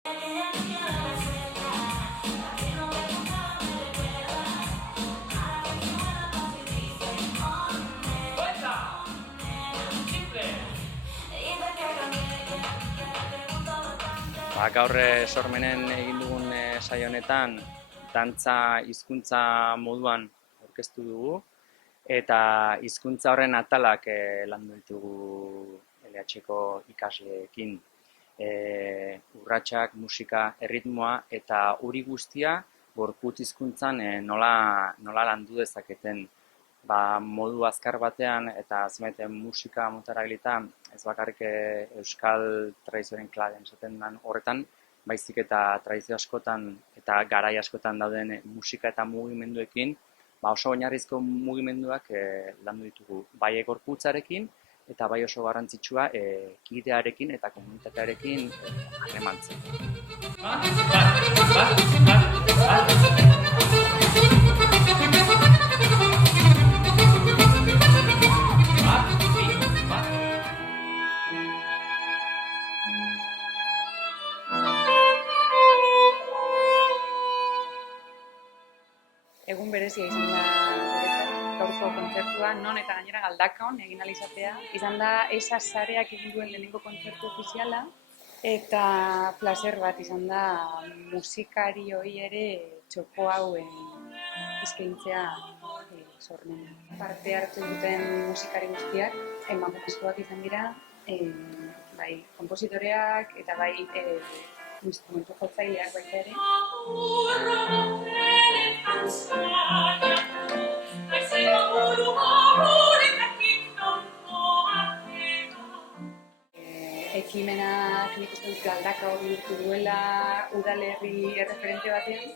Gaur sormenen egin dugun saio honetan dantza hizkuntza moduan aurkeztu dugu eta hizkuntza horren atalak landu ditugu LH-ko ikasleekin. Urratsak, musika, erritmoa eta hori guztia gorputz hizkuntzan nola landu dezaketen. Modu azkar batean eta zenbait musika motara bilita ez bakarrik euskal tradizioaren klabean esaten den horretan, baizik eta tradizio askotan eta garai askotan dauden musika eta mugimenduekin, oso oinarrizko mugimenduak landu ditugu bai gorputzarekin eta bai oso garrantzitsua kidearekin eta komunitatearekin harremantzen. Egun berezia izan da guretzat, gaurko kontzertua, non eta gainera Galdakaon egin ahal izatea. Izan da ESA sareak egin duen lehenengo kontzertu ofiziala eta plazer bat izan da musikarioi ere txoko hau eskaintzea sormen. Parte hartu duten musikari guztiak emakumezkoak izan dira, bai konpositoreak eta bai instrumentu jotzaileak baita ere. Ekimenak nik uste dut Galdakao bihurtu duela udalerri erreferente batean,